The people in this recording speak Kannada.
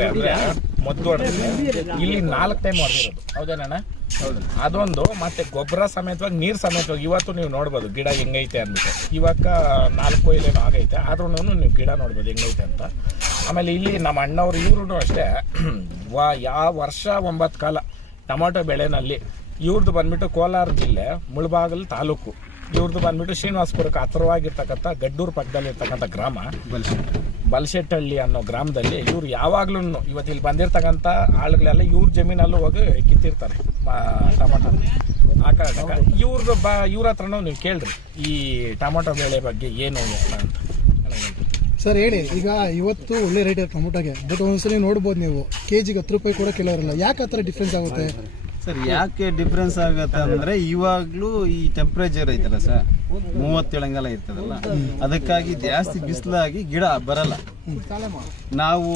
ನೋಡಿದ್ರೆ ಅಂದ್ರೆ ಮದ್ದು ಹೊಡೆದ್ರೆ ಇಲ್ಲಿ 4 ಟೈಮ್ ಹೊಡೆದಿರೋದು, ಹೌದೇನಣ್ಣ? ಹೌದು. ಅದೊಂದು ಮತ್ತೆ ಗೊಬ್ಬರ ಸಮೇತವಾಗಿ ನೀರು ಸಮೇತವಾಗಿ ಇವತ್ತು ನೀವು ನೋಡ್ಬೋದು ಗಿಡ ಹೆಂಗೈತೆ ಅಂದ್ಬಿಟ್ಟು. ಇವಾಗ 4 ಇಲ್ಲೇನೋ ಆಗೈತೆ, ಆದ್ರೂ ನೀವು ಗಿಡ ನೋಡ್ಬೋದು ಹೆಂಗೈತೆ ಅಂತ. ಆಮೇಲೆ ಇಲ್ಲಿ ನಮ್ಮ ಅಣ್ಣವ್ರು ಇವ್ರು ಅಷ್ಟೇ ಯಾವ ವರ್ಷ 9 ಕಾಲ ಟೊಮೊಟೊ ಬೆಳೆನಲ್ಲಿ ಇವ್ರದ್ದು ಬಂದ್ಬಿಟ್ಟು ಕೋಲಾರ ಜಿಲ್ಲೆ ಮುಳಬಾಗಿಲು ತಾಲೂಕು, ಇವ್ರದ್ದು ಬಂದ್ಬಿಟ್ಟು ಶ್ರೀನಿವಾಸಪುರಕ್ಕೆ ಹತ್ತಿರವಾಗಿರ್ತಕ್ಕಂಥ ಗಡ್ಡೂರು ಪಕ್ಕದಲ್ಲಿ ಇರ್ತಕ್ಕಂಥ ಗ್ರಾಮ ಬಲ್ಶೆಟ್ಟಹಳ್ಳಿ ಅನ್ನೋ ಗ್ರಾಮದಲ್ಲಿ ಇವ್ರು ಯಾವಾಗ್ಲೂ ಇವತ್ತು ಇಲ್ಲಿ ಬಂದಿರ್ತಕ್ಕಂಥ ಆಳುಗಳೆಲ್ಲ ಇವ್ರ ಜಮೀನಲ್ಲೂ ಹೋಗಿ ಕಿತ್ತಿರ್ತಾರೆ ಟೊಮೊಟೊ. ಆ ಕಾರಣಕ್ಕೆ ಇವ್ರ ಹತ್ರನೂ ನೀವು ಕೇಳ್ರಿ ಈ ಟೊಮೊಟೊ ಬೆಳೆ ಬಗ್ಗೆ ಏನು ಅಂತ. ಸರ್ ಹೇಳಿ, ಈಗ ಇವತ್ತು ಒಳ್ಳೆ ರೇಟ್ ಇದೆ ಟೊಮೊಟೊಗೆ, ಬಟ್ ಒಂದ್ಸಲಿ ನೋಡ್ಬೋದು ನೀವು ಕೆಜಿಗೆ 10 ರೂಪಾಯಿ ಕೂಡ ಕೆಲವರಿಲ್ಲ. ಯಾಕೆ ಆ ಥರ ಡಿಫ್ರೆನ್ಸ್ ಆಗುತ್ತೆ ಸರ್? ಯಾಕೆ ಡಿಫ್ರೆನ್ಸ್ ಆಗುತ್ತೆ ಅಂದರೆ ಇವಾಗಲೂ ಈ ಟೆಂಪ್ರೇಚರ್ ಐತಲ್ಲ ಸರ್, 37 ಇರ್ತದಲ್ಲ, ಅದಕ್ಕಾಗಿ ಜಾಸ್ತಿ ಬಿಸಿಲಾಗಿ ಗಿಡ ಬರಲ್ಲ. ನಾವು